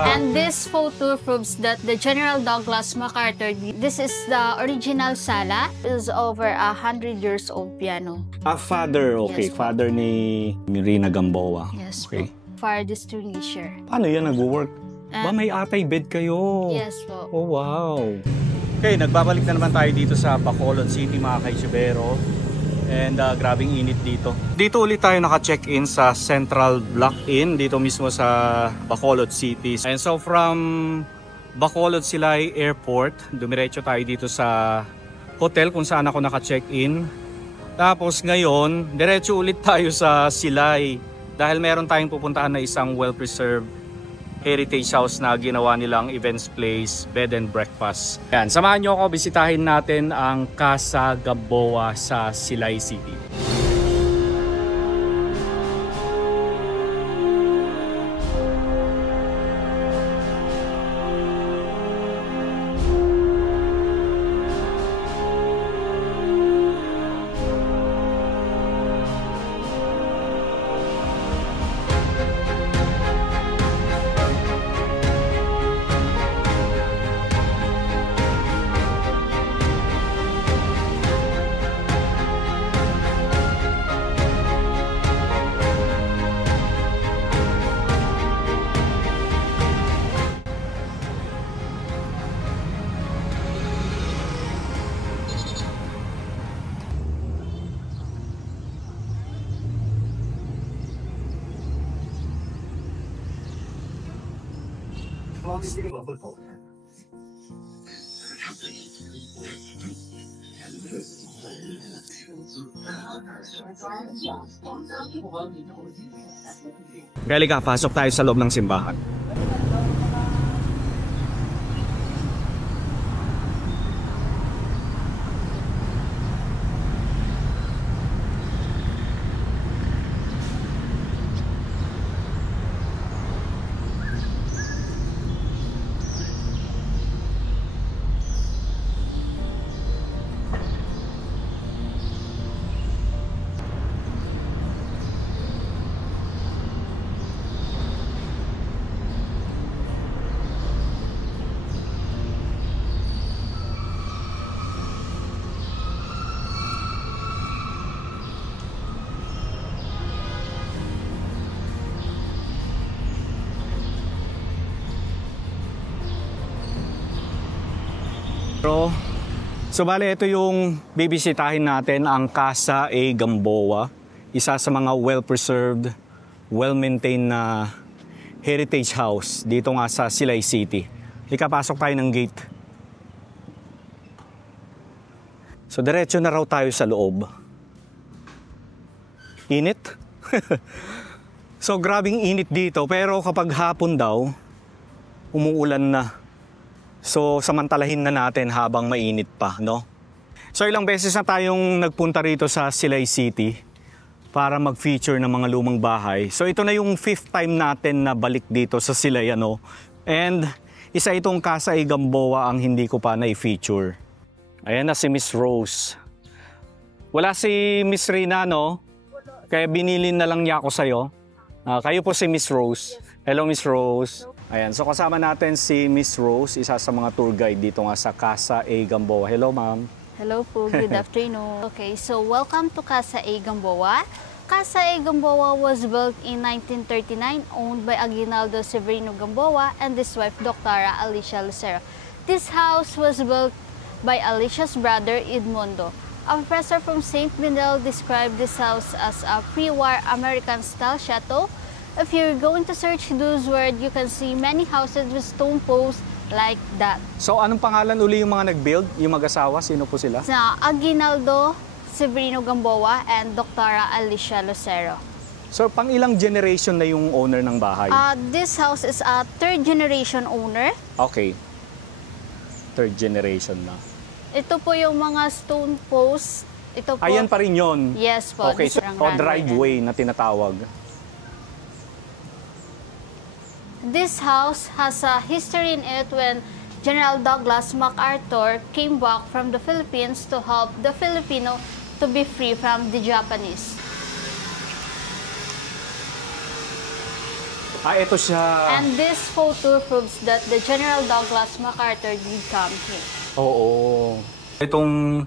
And this photo proves that the General Douglas MacArthur, this is the original sala, is over 100 years old piano. Father, okay. Yes, po. Father ni Rina Gamboa. Yes, okay. po. For this to leisure. Paano yan nag-work? Ba, may atay bed kayo. Yes po. Oh, wow. Okay, nagbabalik na naman tayo dito sa Bacolod City, mga kaisubero. And grabing init dito. Dito ulit tayo naka-check-in sa Central Block Inn, dito mismo sa Bacolod City. And so from Bacolod Silay Airport, dumiretso tayo dito sa hotel kung saan ako naka-check-in. Tapos ngayon, diretso ulit tayo sa Silay dahil meron tayong pupuntahan na isang well-preserved heritage house na ginawa nilang events place, bed and breakfast. Ayan, samahan nyo ako, bisitahin natin ang Casa Gamboa sa Silay City. Halika, pasok tayo sa loob ng simbahan. So bale, ito yung bibisitahin natin, ang Casa A. Gamboa. Isa sa mga well-preserved, well-maintained na heritage house dito nga sa Silay City. Ikapasok tayo ng gate. So diretso na raw tayo sa loob. Init? So grabing init dito, pero kapag hapon daw, umuulan na. So, samantalahin na natin habang mainit pa, no? So, ilang beses na tayong nagpunta rito sa Silay City para mag-feature ng mga lumang bahay. So, ito na yung 5th time natin na balik dito sa Silay, ano? And, isa itong Casa A. Gamboa ang hindi ko pa na-feature. Ayan na si Miss Rose. Wala si Miss Rina, no? Kaya binilin na lang niya ako sa'yo. Kayo po si Miss Rose. Hello, Miss Rose. Ayan, so kasama natin si Miss Rose, isa sa mga tour guide dito nga sa Casa A. Gamboa. Hello, ma'am. Hello po, good afternoon. Okay, so welcome to Casa A. Gamboa. Casa A. Gamboa was built in 1939, owned by Aguinaldo Severino Gamboa and his wife, Dr. Alicia Lucero. This house was built by Alicia's brother, Edmundo. A professor from St. Benel described this house as a pre-war American-style chateau. If you're going to search those words, you can see many houses with stone posts like that. So, anong pangalan uli yung mga nag-build? Yung mag-asawa? Sino po sila? Sa Aguinaldo Severino Gamboa and Dr. Alicia Lucero. So, pang ilang generation na yung owner ng bahay? This house is a 3rd generation owner. Okay. 3rd generation na. Ito po yung mga stone posts. Ito po. Ayan pa rin yun? Yes po. Okay, so driveway na tinatawag. This house has a history in it when General Douglas MacArthur came back from the Philippines to help the Filipino to be free from the Japanese. Ito siya. And this photo proves that the General Douglas MacArthur did come here. Oo. Itong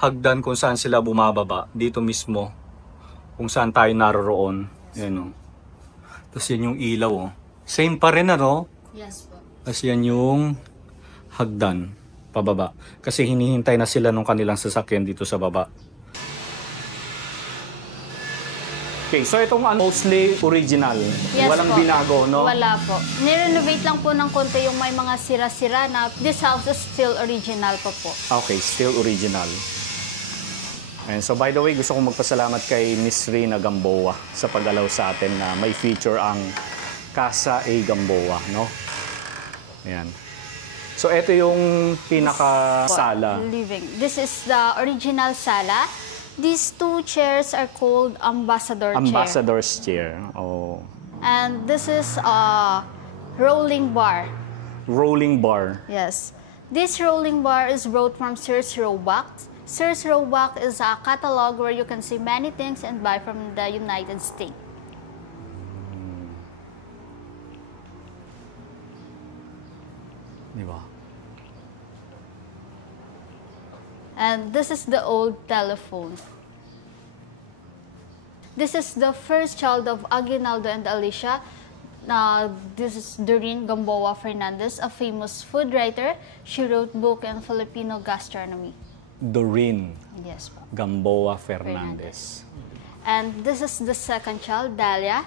hagdan kung saan sila bumababa, dito mismo, kung saan tayo naroroon. Yan o. Tapos yan yung ilaw o. Same pa rin ano? Yes po. Tapos yan yung hagdan, pababa. Kasi hinihintay na sila nung kanilang sasakyan dito sa baba. Okay, so itong mostly original. Yes Walang po. binago, no? Wala po. Nirenovate lang po ng konti yung may mga sira-sira na this house is still original po po. Okay, still original. And so by the way, gusto kong magpasalamat kay Miss Rina Gamboa sa pag-allow sa atin na may feature ang Casa A Gamboa, no? Ayan. So ito yung pinaka-sala. Living. This is the original sala. These two chairs are called ambassador chair. Ambassador's chair. Oh. And this is a rolling bar. Rolling bar. Yes. This rolling bar is brought from Sears Roebuck. Sears Roebuck is a catalog where you can see many things and buy from the United States. Di ba? And this is the old telephone. This is the first child of Aguinaldo and Alicia. This is Doreen Gamboa Fernandez, a famous food writer. She wrote book in Filipino gastronomy. Doreen Yes po. Gamboa Fernandez. And this is the second child, Dalia.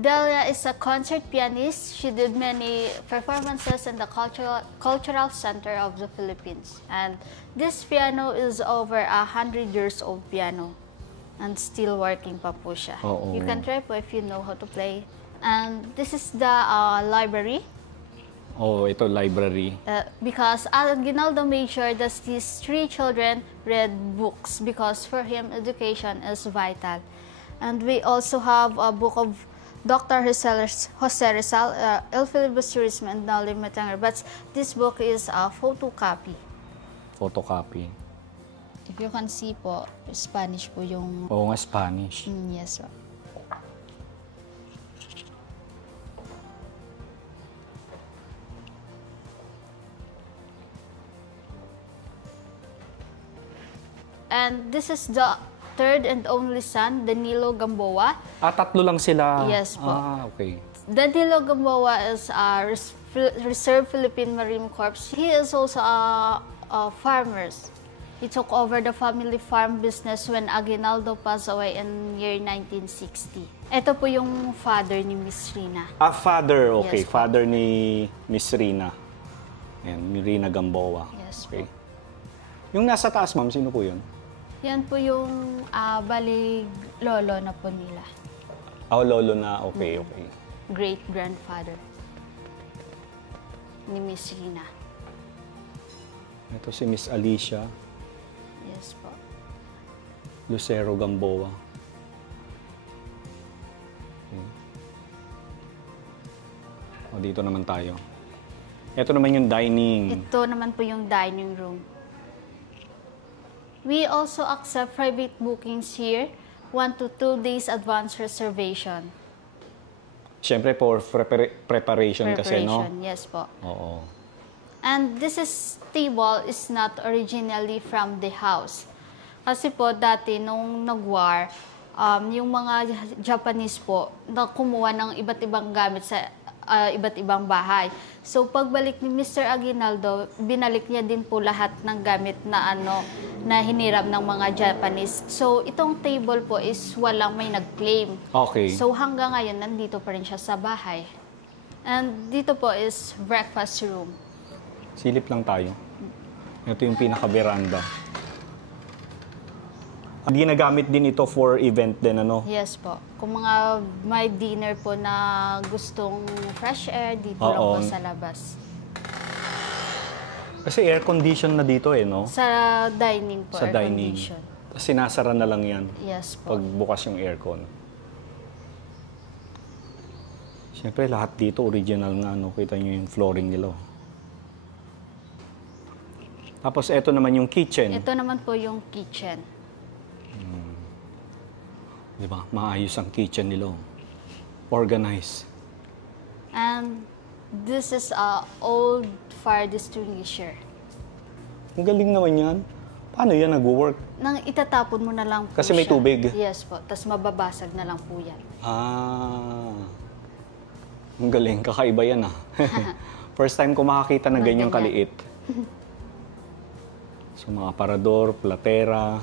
Dalia is a concert pianist. She did many performances in the cultural center of the Philippines. And this piano is over 100 years old piano. And still working pa po siya. Oo. You can try po if you know how to play. And this is the library. Oh, ito library. Because Aguinaldo made sure that his three children read books because for him education is vital. And we also have a book of Dr. Jose Rizal, El Filibusterismo and Noli Me Tangere. But this book is a photocopy. Photocopy. If you can see po, Spanish po yung... Oo nga, Spanish. Yes po. And this is the third and only son, Danilo Gamboa. Tatlo lang sila. Yes po. Okay. Danilo Gamboa is a Reserve Philippine Marine Corps. He is also a farmer. He took over the family farm business when Aguinaldo passed away in year 1960. Ito po yung father ni Miss Rina. Father, okay. Yes po. Father ni Miss Rina. Ayan, Rina Gamboa. Yes Okay. po. Yung nasa taas, ma'am, sino po yun? Yan po yung balig lolo na po nila. Lolo na. Okay, okay. Great-grandfather ni Miss Rina. Ito si Miss Alicia Yes po. Lucero Gamboa. Okay. Dito naman tayo. Ito naman yung dining. Ito naman po yung dining room. We also accept private bookings here, 1 to 2 days advance reservation. Siyempre for preparation kasi, no? Yes po. Oo. And this table is not originally from the house. Kasi po dati nung nag-war, yung mga Japanese po na kumuha ng iba't ibang gamit sa iba't ibang bahay. So pagbalik ni Mr. Aguinaldo, binalik niya din po lahat ng gamit na na hiniram ng mga Japanese. So itong table po is walang may nag-claim. Okay. So hanggang ngayon nandito pa rin siya sa bahay. And dito po is breakfast room. Silip lang tayo. Ito yung pinaka-veranda. Ginagamit din ito for event din, ano? Yes po. Kung mga may dinner po na gustong fresh air, dito lang po sa labas. Kasi air condition na dito no? Sa dining po, Sa air dining. condition. Sinasara na lang yan Yes po. pag bukas yung aircon. Siyempre lahat dito original nga, no? Kita nyo yung flooring nila. Tapos ito naman yung kitchen. Ito naman po yung kitchen. Di ba? Maayos ang kitchen nila. Organized. And this is a old fire extinguisher. Ang galing naman yan. Paano yan nag-work? Nang itatapon mo na lang po Kasi may siya. tubig. Yes po. Tapos mababasag na lang po yan. Ang galing. Kakaiba yan ah. First time ko makakita na ganyang Ganyan. kaliit. So mga aparador, platera.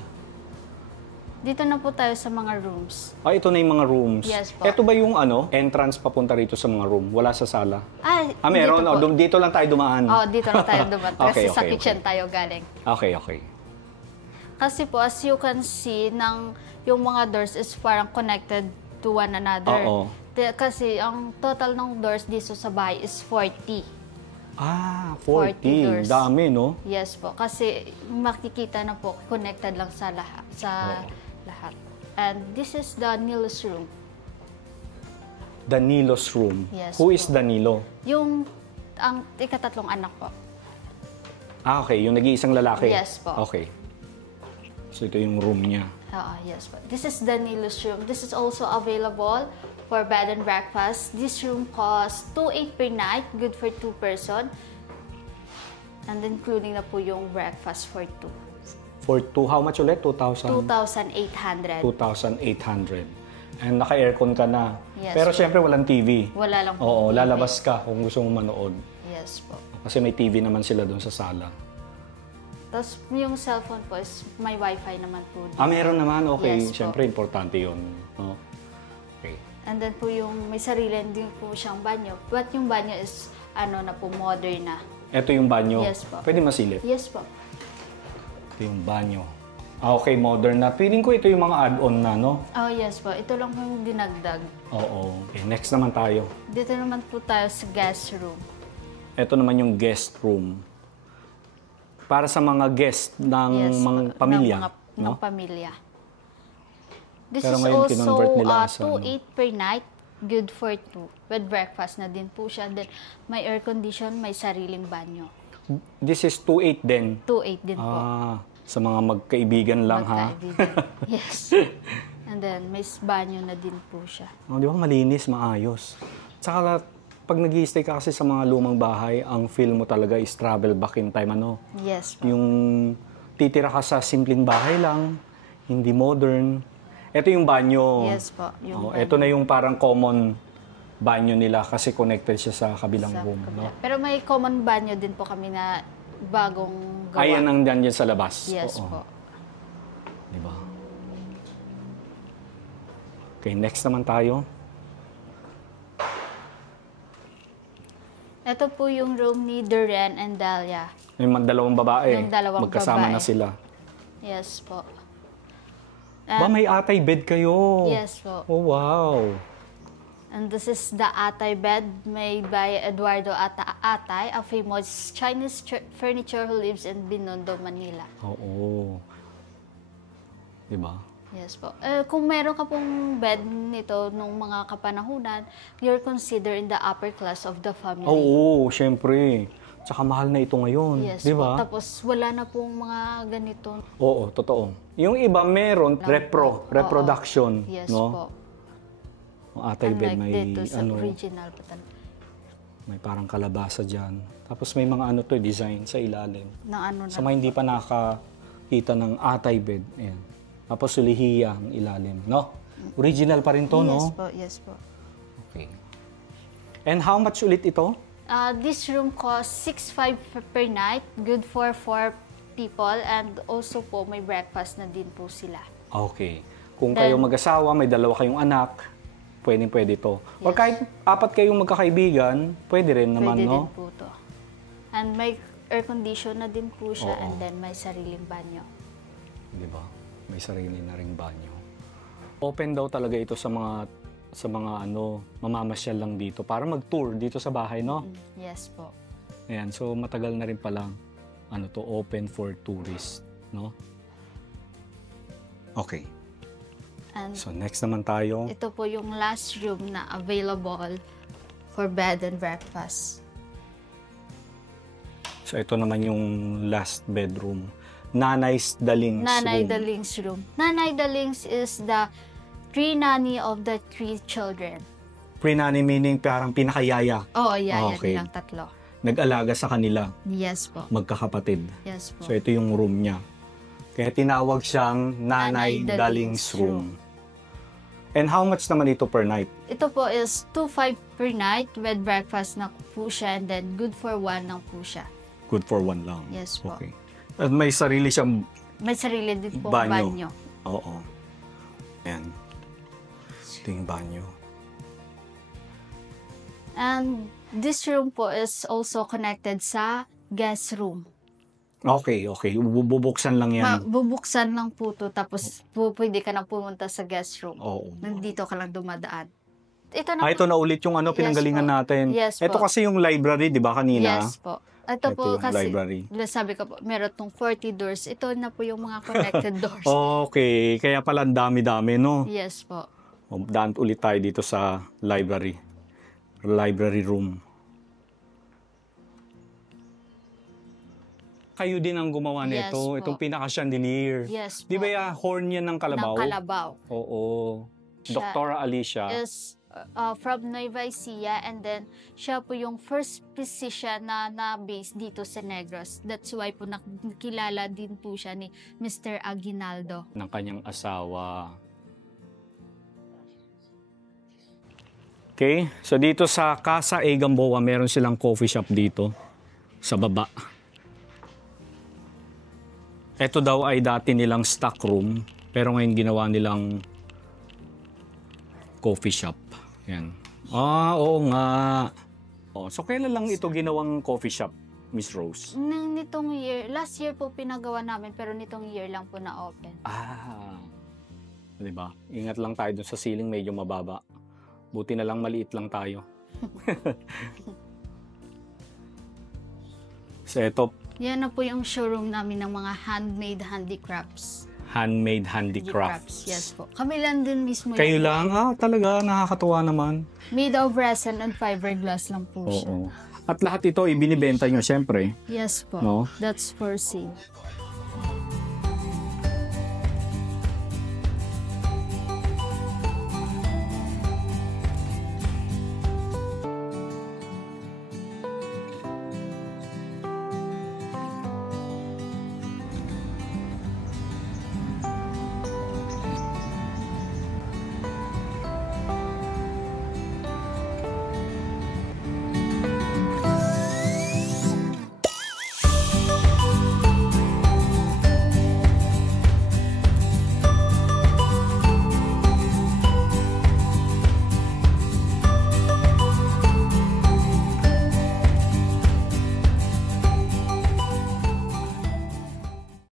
Dito na po tayo sa mga rooms. Ito na yung mga rooms. Yes po. Ito ba yung entrance papunta rito sa mga room? Wala sa sala? Meron. Dito po. Dito lang tayo dumaan. Dito na tayo dumaan. Kasi sa Okay. kitchen tayo galing. Okay. Kasi po, as you can see, yung mga doors is parang connected to one another. Oo. Kasi ang total ng doors dito sa bahay is 40. 40. doors. Dami, no? Yes po. Kasi makikita na po, connected lang sa lahat. Lahat. And this is Danilo's room. Danilo's room. Yes Who po. is Danilo? Ang ikatatlong anak po. Okay. Yung nag-iisang lalaki? Yes po. Okay. So, ito yung room niya. Yes po. This is Danilo's room. This is also available for bed and breakfast. This room costs 2,800 per night, good for 2 person. And including na po yung breakfast for 2. For 2, how much ulit? 2,000? 2,800. 2,800. And naka-aircon ka na. Yes Pero po. syempre walang TV. Wala lang po. Oo, TV. lalabas ka kung gusto mo manood. Yes po. Kasi may TV naman sila doon sa sala. Tapos yung cellphone po is may wifi naman po. Meron naman. Okay, Yes po. syempre importante yun. No? Okay. And then po yung may sarili din po siyang banyo. But yung banyo is na po, modern na. Ito yung banyo. Yes po. Pwede masilip. Yes po. Ito yung banyo. Okay, modern na. Feeling ko ito yung mga add-on na, no? Yes po. Ito lang po yung dinagdag. Oo. Okay, next naman tayo. Dito naman po tayo sa guest room. Ito naman yung guest room. Para sa mga guest ng mga po, pamilya. ng pamilya. This Pero is ngayon, also kinonvert nila sa 2,800 per night, good for 2. With breakfast na din po siya. Then may air condition, may sariling banyo. This is 2.8 din. 2,800 din po. Sa mga magkaibigan lang, Magkaibigan. Yes. And then may banyo na din po siya. Di ba? Malinis, maayos. Tsaka pag nag-i-stay ka kasi sa mga lumang bahay, ang feel mo talaga is travel back in time. Yes po. Yung titira ka sa simpleng bahay lang, hindi modern. Ito yung banyo. Yes po. Yung Ito na yung parang common banyo nila kasi connected siya sa kabilang sa room. kabila. No? Pero may common banyo din po kami na bagong gawa. Ayan ang dyan sa labas. Yes Oo. po. Diba? Okay, next naman tayo. Ito po yung room ni Duran and Dahlia. Yung dalawang babae. Yung dalawang magkasama babae. na sila. Yes po. May atay bed kayo. Yes po. Oh, wow. And this is the Atay bed made by Eduardo Atay, a famous Chinese furniture who lives in Binondo, Manila. Oo. Diba? Yes po. Kung meron ka pong bed nito nung mga kapanahunan, you're considered in the upper class of the family. Oo, syempre. Tsaka mahal na ito ngayon. Yes diba? po. Tapos wala na pong mga ganito. Oo, totoo. Yung iba meron, reproduction. Yes no? po. Ang atay bed Unlike may dito sa original pa talaga. may parang kalabasa dyan. Tapos may mga design sa ilalim. Na Sa mga hindi pa nakakita ng atay bed, ayan. Tapos sulihiya ang ilalim, no? Original pa rin to, Yes no? po, yes po. Okay. And how much ulit ito? This room costs 6,500 per night, good for 4 people, and also po may breakfast na din po sila. Okay. Kung kayo mag-asawa, may dalawa kayong anak, pwede ito. Or kahit 4 kayong magkakaibigan, pwede rin naman, Pwede no? din po to. And may air condition na din po siya, Oo. and then may sariling banyo. Di ba? May sarili na ring banyo. Open daw talaga ito sa mga mamamasyal lang dito para mag-tour dito sa bahay, no? Yes po. Ayan, so matagal na rin pala open for tourists, no? Okay. And So next naman tayo. ito po yung last room na available for bed and breakfast. So ito naman yung last bedroom. Nanay's Daling's Nanay room. Daling's room. Nanay Daling's is the 3 nanny of the 3 children. Pre-nanny meaning parang pinakayaya. Oo, yeah, Okay. yan nilang tatlo. Nag-alaga sa kanila, Yes po. magkakapatid. Yes po. So ito yung room niya. Kaya tinawag siyang Nanay Nanay Daling's Daling's Room. And how much naman ito per night? Ito po is 2.5 per night with breakfast na po siya and then good for one lang po siya. Good for one lang. Yes po. Okay. At may sarili siyang May sarili din po Banyo. banyo. Oo. Ayan. Ito yung banyo. And this room po is also connected sa guest room. Okay. Bubuksan lang yan. Bubuksan lang po to tapos pwede ka nang pumunta sa guest room. Oo. Nandito ka lang dumadaan. Ito na Ito na ulit yung Yes pinanggalingan po. natin. Yes Ito po. kasi yung library, di ba kanina? Yes po. Ito po yung kasi, library. sabi ko po, meron tong 40 doors. Ito na po yung mga connected doors. Okay. Kaya pala ang dami-dami, no? Yes po. Daan ulit tayo dito sa library. Library room. Kayo din ang gumawa Yes nito. po. Itong pinaka-chandelier. Yes po. Di ba yung horn yan ng kalabaw? Ng kalabaw. Oo. Siya Dr. Alicia. Is from Nueva Ecija and then siya po yung first physician na base dito sa Negros. That's why po nakilala din po siya ni Mr. Aguinaldo. Ng kanyang asawa. Okay, so dito sa Casa A. Gamboa, meron silang coffee shop dito sa baba. Ito daw ay dati nilang stock room, pero ngayon ginawa nilang coffee shop. Yan. Oo nga. Oh, so kailan lang ito ginawang coffee shop, Miss Rose? Nitong year, last year po pinagawa namin pero nitong year lang po na-open. Diba? Ingat lang tayo dun sa ceiling, medyo mababa. Buti na lang maliit lang tayo. So ito, Yan na po yung showroom namin ng mga handmade handicrafts. handmade handicrafts. Yes po. Kami lang din mismo Kayo yan. lang? Talaga, nakakatuwa naman. Made of resin and fiberglass lang po siya. Oo. At lahat ito, ibinibenta nyo, syempre. Yes po. No? That's for sale.